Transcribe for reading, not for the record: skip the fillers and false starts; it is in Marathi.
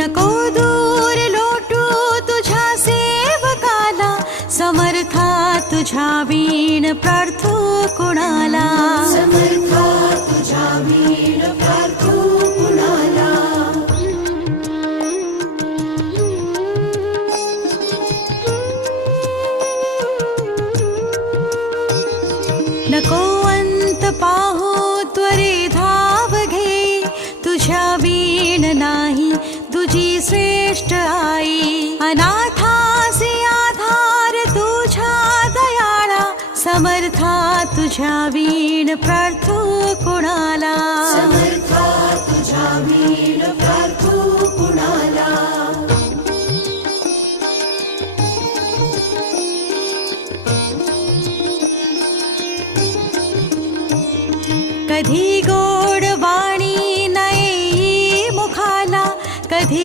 नको दूर लोटू तुझ्या सेवकाला, समर्था तुझ्या वीण प्रार्थू कुणाला, समर्था तुझ्या वीण प्रार्थू कुणाला. नको अंत पाहू त्वरे धाव घे, तुझ्या वीण नाही तुझी श्रेष्ठ आई. अनाथासी आधार तुझ्या दयाळा, समर्था तुझ्या वीण प्रार्थू